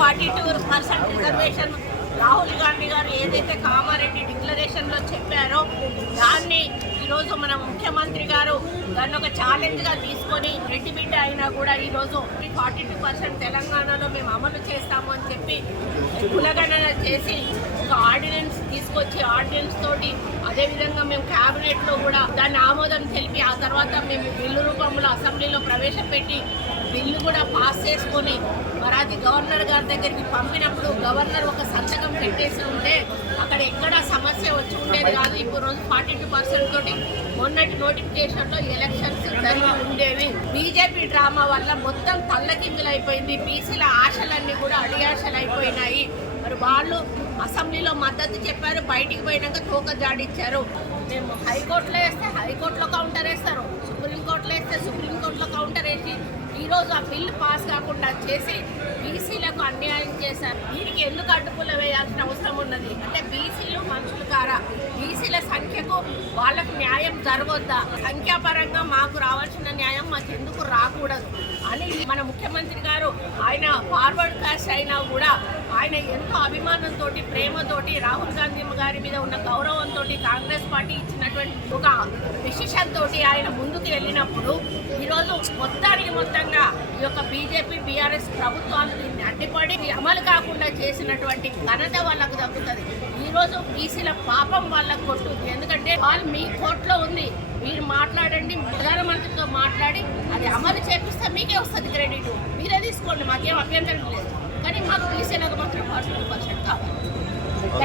42% reservation Rahul Gandhi గారు ఏదైతే కామారెడ్డి డిక్లరేషన్లో చెప్పారో దాన్ని ఈరోజు మన ముఖ్యమంత్రి గారు దాన్ని ఒక ఛాలెంజ్గా తీసుకొని రెడ్డి బిడ్డ అయినా కూడా ఈరోజు 42% తెలంగాణలో మేము అమలు చేస్తాము అని చెప్పి కులగణన చేసి ఒక ఆర్డినెన్స్ తీసుకొచ్చి ఆర్డినెన్స్ తోటి అదేవిధంగా మేము క్యాబినెట్లో కూడా దాన్ని ఆమోదం తెలిపి ఆ తర్వాత మేము బిల్లు రూపంలో అసెంబ్లీలో ప్రవేశపెట్టి బిల్లు కూడా పాస్ చేసుకొని మరి అది గవర్నర్ గారి దగ్గరికి పంపినప్పుడు గవర్నర్ ఒక సంతకం పెట్టేసి ఉంటే అక్కడ ఎక్కడ సమస్య వచ్చి ఉండేది కాదు. ఇప్పుడు రోజు 42% తోటి మొన్నటి నోటిఫికేషన్లో ఎలక్షన్స్ జరిగి ఉండేవి. బీజేపీ డ్రామా వల్ల మొత్తం తల్లకిందులైపోయింది. బీసీల ఆశలన్నీ కూడా అడియాశలు అయిపోయినాయి. మరి వాళ్ళు అసెంబ్లీలో మద్దతు చెప్పారు, బయటికి పోయినాక తోక జాడిచ్చారు. మేము హైకోర్టులో వేస్తే హైకోర్టులో కౌంటర్ వేస్తారు, సుప్రీంకోర్టులో వేస్తే సుప్రీంకోర్టులో కౌంటర్ వేసి ఈరోజు ఆ బిల్లు పాస్ కాకుండా చేసి బీసీలకు అన్యాయం చేశారు. దీనికి ఎందుకు అడ్డుపుల్ల వేయాల్సిన అవసరం ఉన్నది అంటే బీసీలు మనుషులు కారా? బీసీల సంఖ్యకు వాళ్ళకు న్యాయం జరగొద్దా? సంఖ్యాపరంగా మాకు రావాల్సిన న్యాయం మాకు ఎందుకు రాకూడదు అని మన ముఖ్యమంత్రి గారు ఆయన ఫార్వర్డ్ కాస్ట్ అయినా కూడా ఆయన ఎంతో అభిమానంతో ప్రేమతోటి రాహుల్ గాంధీ గారి మీద ఉన్న గౌరవంతో కాంగ్రెస్ పార్టీ ఇచ్చినటువంటి ఒక డిసిషన్ తోటి ఆయన ముందుకు వెళ్ళినప్పుడు ఈరోజు మొత్తంగా ఈ యొక్క బీజేపీ బీఆర్ఎస్ ప్రభుత్వాలు దీన్ని అడ్డుపడి అమలు కాకుండా చేసినటువంటి ఘనత వాళ్ళకు దక్కుతుంది. ఈరోజు బీసీల పాపం వాళ్ళకు కొట్టుద్ది. ఎందుకంటే వాళ్ళు మీ కోర్టులో ఉంది, మీరు మాట్లాడండి, ప్రధానమంత్రితో మాట్లాడి అది అమలు చేపిస్తే మీకే వస్తుంది క్రెడిట్, మీరే తీసుకోండి, మాకేం అభ్యంతరం లేదు. కానీ మాకు బీసీలకు మాత్రం 42% కావాలి.